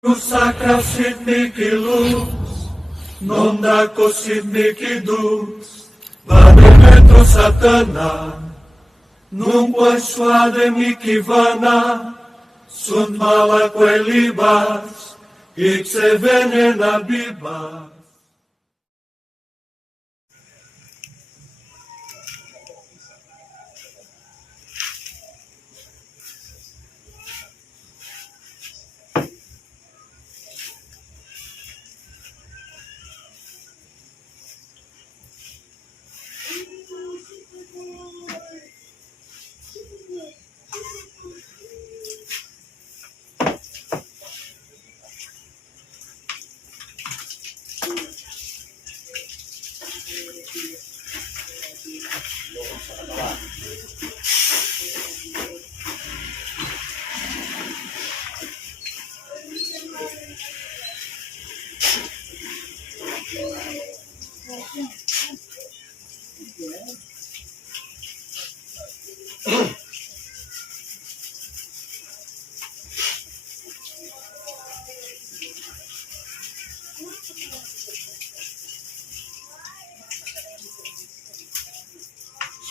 Sacra Sidniki Luz, non da Sidniki Dus, Vademetro Satana, nunque suade mikivana, sunt mala quelibas, ixe venena bibas.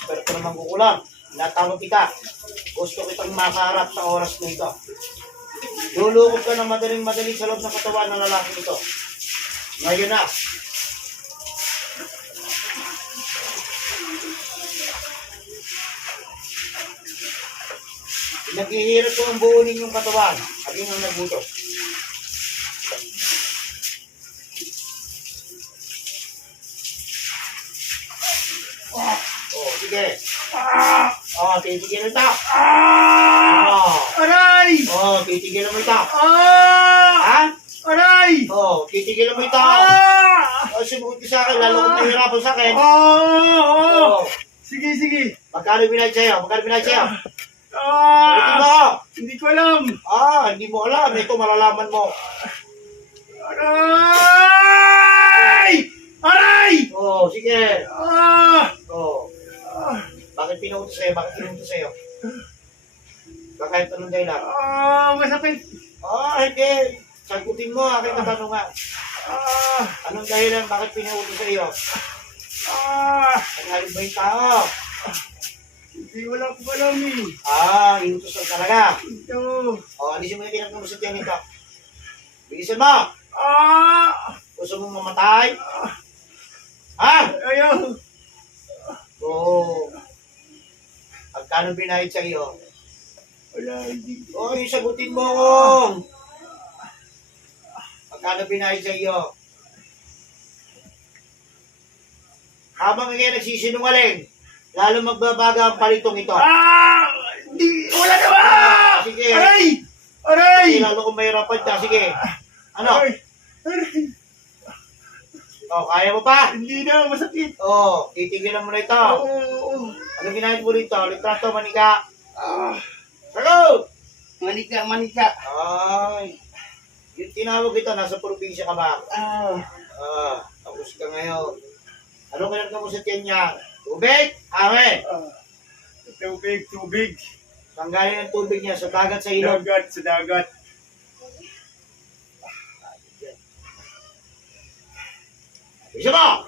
Pero ito naman kukulang. Natawag kita. Gusto kitang makaharap sa oras na ito. Lulukog ka ng madaling-madali sa loob ng katawan ng lalaki ito. Ngayon na. Naghihirap ko ang buo ninyong katawan. Abing ang nagbuto. Sige. Titigil mo ito. Aray! Titigil mo ito. Ha? Aray! Titigil mo ito. Sumunod ka sa akin, lalo kong nahihirapan sa akin. Sige, sige. Magkano binayad sa'yo? Ulitin mo. Hindi ko alam. Hindi mo alam. Ito, malalaman mo. Aray! Aray! Sige. Bakit pinuto sa'yo? Bakit anong dahilan? Masakit. Hindi. Sagutin mo aking katanungan. Anong dahilan? Bakit pinuto sa'yo? Nagaling ba yung tao? Hindi, wala ko alam eh. Iutos lang talaga. Ito. Alisin mo yung pinagkamusot yan ito. Bilisan mo. Gusto mong mamatay? Ayaw. Pagkano binayad sa iyo? Wala, hindi. Sagutin mo. Pagkano binayad sa iyo? Habang kayo nagsisinungaling, lalo magbabaga ang palitong ito. Hindi, wala na ba? Sige. Aray! Aray! Sige, lalo kung mahirapan ka. Sige. Ano? Aray! Kaya mo pa? Hindi na, masakit. Titigilan mo na ito. Ano ginayad mo rito? Litrato, manika. Sagot! Manika. Yung tinawag ito, nasa probinsya ka ba? Tapos ka ngayon. Ano pinagkamusot yan niya? Tubig? Hangin? Tubig. Saan galing ang tubig niya? Sa dagat, sa ilog? Sa dagat. Isa mo!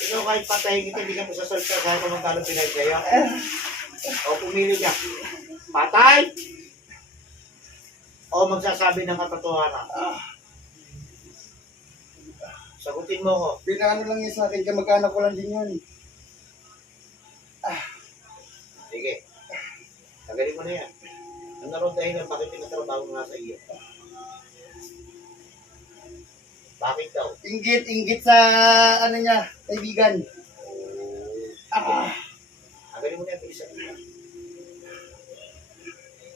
Ikaw kahit patayin kita, hindi ka masasalita sa kung magkano pinag sa'yo. Pumili ka. Patay? O magsasabi ng katotohanan? Sagutin mo ko. Pinaano lang yun sa akin, kamag-anak ko lang din yun. Sige. Tagalin mo na yan. Ang naroon dahilan, bakit pinatrabaho nga sa iyo? Bakit daw? Inggit sa ano niya, kaibigan. Tagalin mo na yan, isa.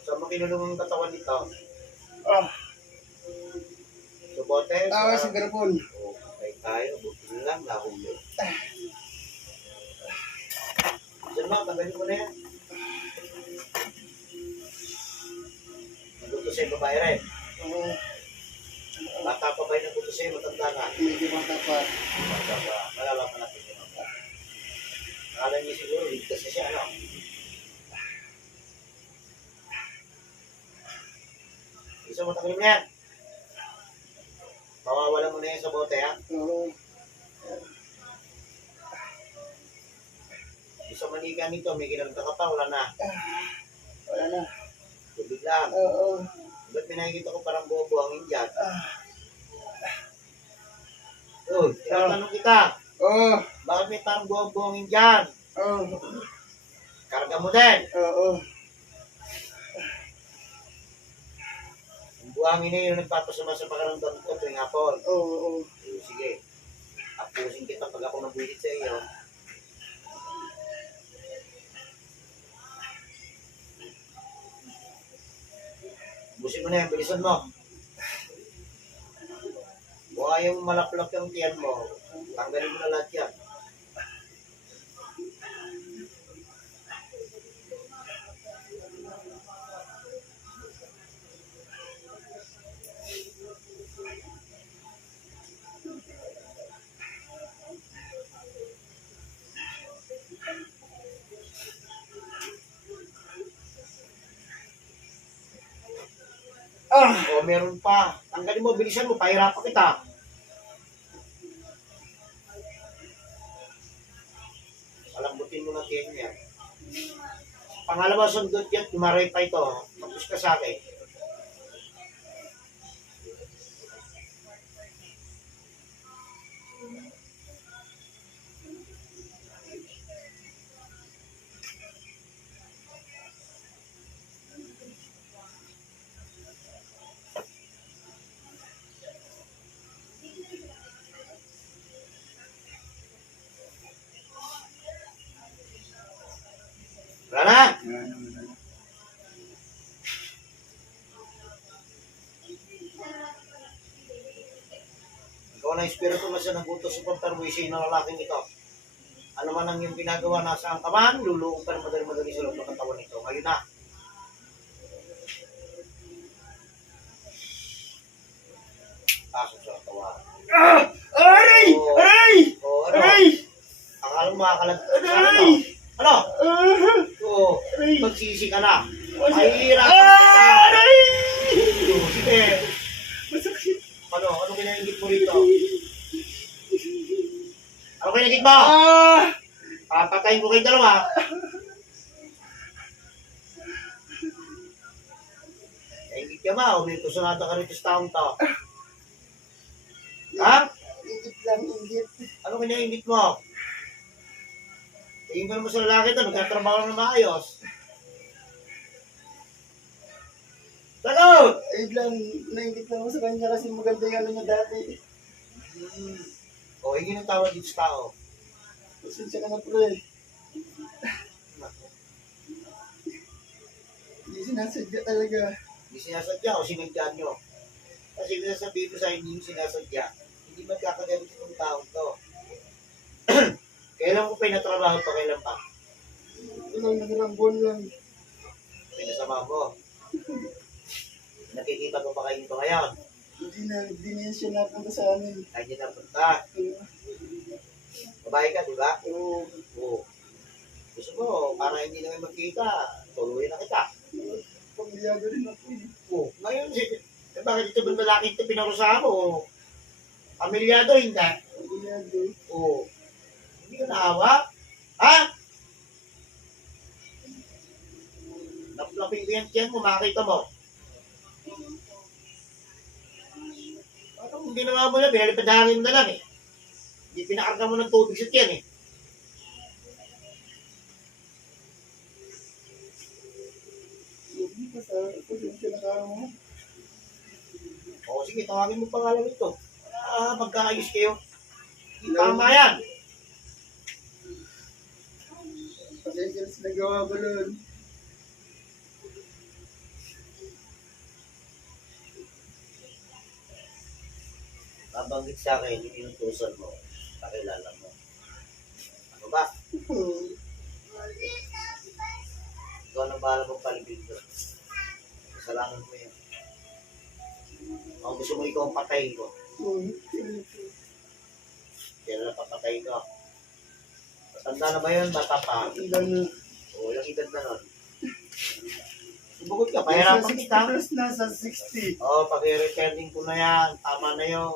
So, makinulong ang katawan nito. Subote? Sa garapon. Okay tayo, buti lang, nahulog. Diyan mo, tagalin mo na yan. Nagbuto sa'yo babae rin. Bata pa ba yung nagbuto sa'yo? Matanda na. Hindi mata pa. Malalaman natin yun. Akala niyo siguro, ligtas na siya, ano? Gusto mo tanggalin mo yan? Mawawala mo na yan sa bote, ha? Oo. Gusto maniga nito, may ginagda ka pa, wala na. Wala na. Tubig lang. Oo. Ba't may nakikita ko parang bubuhangin dyan? Oh, tinatanong kita. Oo. Bakit may parang bubuhangin dyan? Oo. Karga mo din. Oo. Ang buhangin na yun nagpapasama sa pakaramdam ko tuwing hapon. Oo. Sige. Apusin kita pag ako nabulit sa iyo. Busin mo na yan, bilisan mo. Kung ayaw malaplak yung tiyan mo, tanggalin mo na lahat yan. O, meron pa. Tanggalin mo, bilisan mo, pahirapan kita. Palambutin mo na tiyan niya. Pangalawa, sundot yan, tumaray pa ito. Tapos ka sa akin. Wala na. Ikaw na espiritu na siya nagutos sa pagtarwisi ng lalaking ito. Ano man ang iyong ginagawa nasa ang kaman, luluong ka na madali-madali sa loob ng katawan nito. Ngayon na. Pasok sa katawan. Aray! Oo. Aray! O, ano? Aray! Akala mo makakalag... Aray! Ano? Oo. Aray! Magsisi ka na. Masakit. Mahirap ka. Aray! Sige. Masakit. Ano? Ano kinaingit mo rito? Ano kinaingit mo? Papatayin ko kayo dalawa. Ingit ka ba? O may kusunada ka rito sa taong to. Ha? Ingit lang, ingit. Ano kinaingit mo? Tingin ka naman sa lalaki ito, nagtatrabaho na maayos. Sagot! Ayun lang, naingit lang ako sa kanya kasi maganda yung ano niya dati. O, hingin ang tawag dito sa tao. Pasensya ka na pre. Hindi sinasadya talaga. Hindi sinasadya o sinadya nyo. Kasi sasabihin ko sa inyo yung sinasadya, hindi magkakagamit itong taong to. Kailan ko pa inatrabaho to, kailan pa? Walang nagirang buwan lang. Pinasama mo. Nakikita ko pa kayo nito ngayon. Hindi niya siya napunta sa amin. Ay, hindi napunta. Babae ka, di ba? Oo. Oo. Gusto mo, para hindi na kayo magkita, tuloy na kita. Pamilyado rin ako eh. Oo. Ngayon, bakit ito ba lalaki ito pinarusahan mo? Pamilyado, hindi. Pamilyado. Oo. Hindi ka naawa? Ha? Naplapin ko yan tiyan mo, makakita mo. Ano kung ginawa mo na, pinalipadangin mo na lang eh. Hindi pinakarga mo ng tubig sa tiyan eh. Hindi pa sa pasensya na karo mo. O sige, tawagin mo pangalan ito. Magkaayos kayo. Hindi tama yan. Pasensya na sa nagawa ko nun. Nabanggit sa akin yung inutusan mo. Pakilala mo. Ano ba? Ikaw ang bahala mong palibig doon. Kasalanan mo yun. Kung gusto mo ikaw ang patayin ko, kaya na papatayin ko. Matanda na ba yun? Bata pa. Ang dami. O, yung edad na nun. Bukod ka, pahirapan kita. Nasa 60. Oo, pag-i-retending ko na yan. Tama na yun.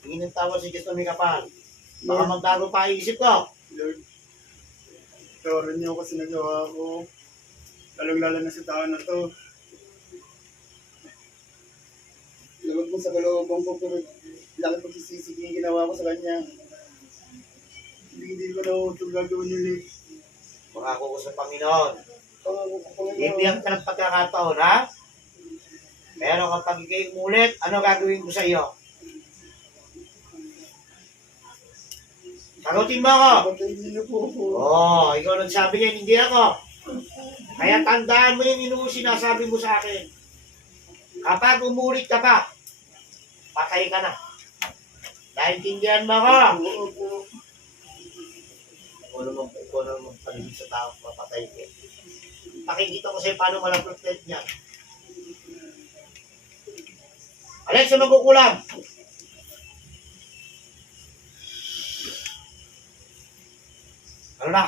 Tingin ng tawa si Diyos na may kapal. Baka Lord, magbago pa ang isip ko. Lord, tawaran niyo ako sa nagawa ko. Lalong-lalo na sa tao na to. Lawag mo sa kalooban ko, pero laki pagsisisig yung ginawa ko sa kanya. Hindi ko na utog gagawin ulit. Pangako ko sa Panginoon. Pangako ko, Panginoon. Bibigyan ka ng pagkakataon, ha? Pero kapag ikay umulit, ano gagawin ko sa iyo? Sagutin mo ako. Patayin niyo po ako. Oo, ikaw nagsabi niyan, hindi ako. Kaya tandaan mo yung sinasabi mo sa akin. Kapag umulit ka pa, patay ka na. Naintindihan mo ako? Opo. Ikaw naman paligid sa tao, papatay ka. Pakikita ko sa'yo paano malapit niya. Alex, sa magkukulam. Ano na?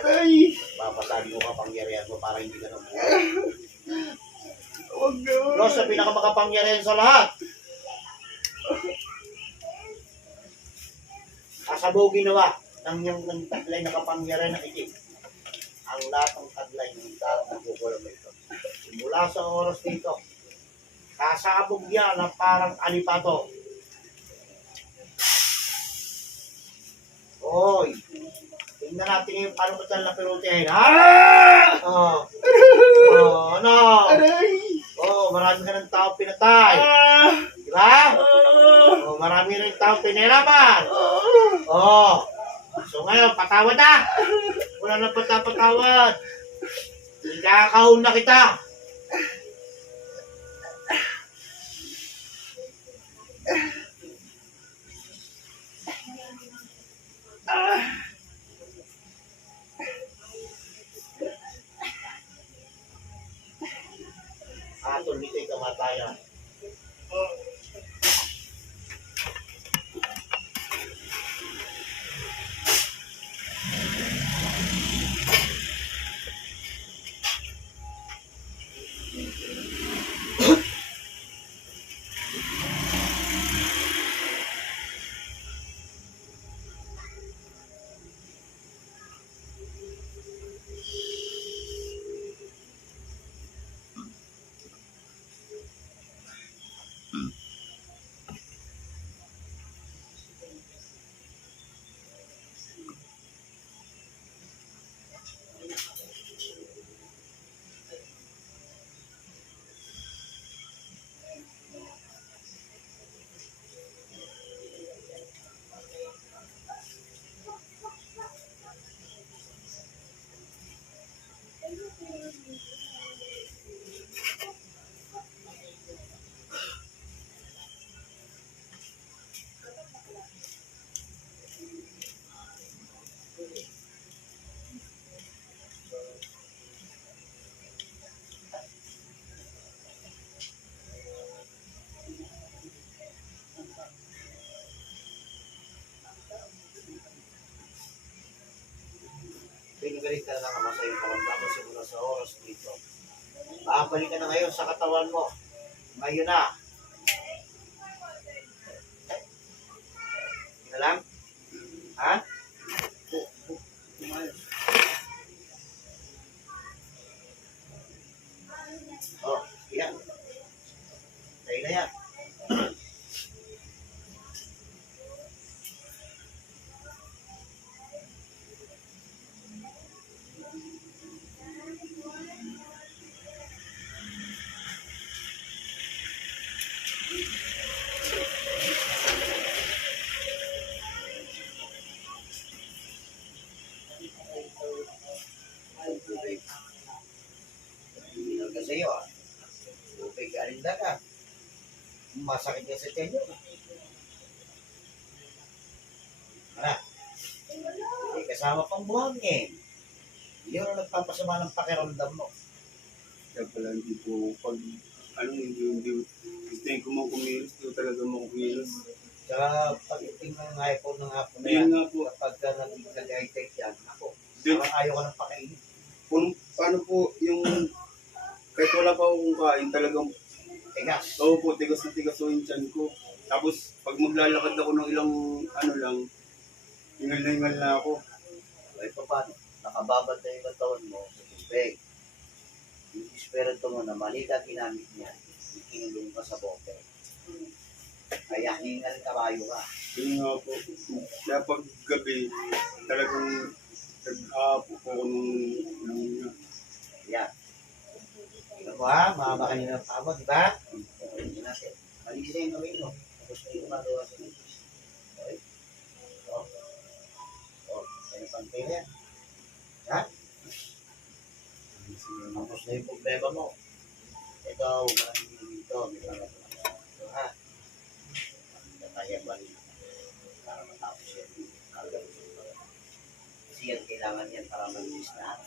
Aray! Papasabi ko kapangyarihan mo para hindi ka nabuhay. Huwag gawin. Diyos na pinakamakapangyarihan sa lahat. Kasabaw ginawa ng iyong taglay na kapangyarihan na itim. Ang lahat ng taglay ng tao na kukulam ito. Simula sa oras dito, kasabog niya na parang alipato. Hoy! Tingnan natin yung paano mo dyan na pirutihin. Ha? Oh. Oh, ano? Aray! Oh, marami ka ng tao pinatay. Di ba? Oh, marami rin tao piniraman. Oh. So ngayon, patawad na. Wala na patawad. Ikakahon na kita. Atol nito'y kamatayan. Pinagalit ka na ng Ama sa iyong karamdaman simula sa oras dito. Babalik ka na ngayon sa katawan mo. Ngayon na. Tingnan lang. Ha? Oh, yan. Tayo na yan. Sa iyo, tubig alinda ka. Masakit niya sa tiyan yun. Ano? May kasama pang buhangin. Yun ang nagpapasama ng pakiramdam mo. Kaya pala hindi po pag hindi gusto ko mo kumilos, hindi talaga mo kumilos. Saka pag-iting ng iPhone ng hapon na Ayun yan, nga po. kapag nag-high-tech yan, ako, Di- parang ayaw ka ng pakainin. paano po yung kahit wala pa akong kain, talagang Tigas. oo po, tigas na tigas po yung tiyan ko. Tapos pag maglalakad ako ng ilang ano lang, hingal na ako. Ay, paano? Nakababad na yung katawan mo sa tubig. Yung espiritu mo na mali ka ginamit niya, ikinulong ka sa bote. Kaya hingal kabayo ka. Yun nga po. Kaya pag gabi, talagang nag-aapo po ako nung Yan. Tingnan mo ha, mahaba kanina ng tama, di ba? Okay, hindi natin. Malinis na yung gawin mo. Tapos na yung gumagawa sa linis. Okay? Kaya pantay na yan. Ha? Tapos na yung problema mo. Ito, dito, may mga ito ha. Kaya ba para matapos yan. Kasi yan, kailangan yan para malinis na.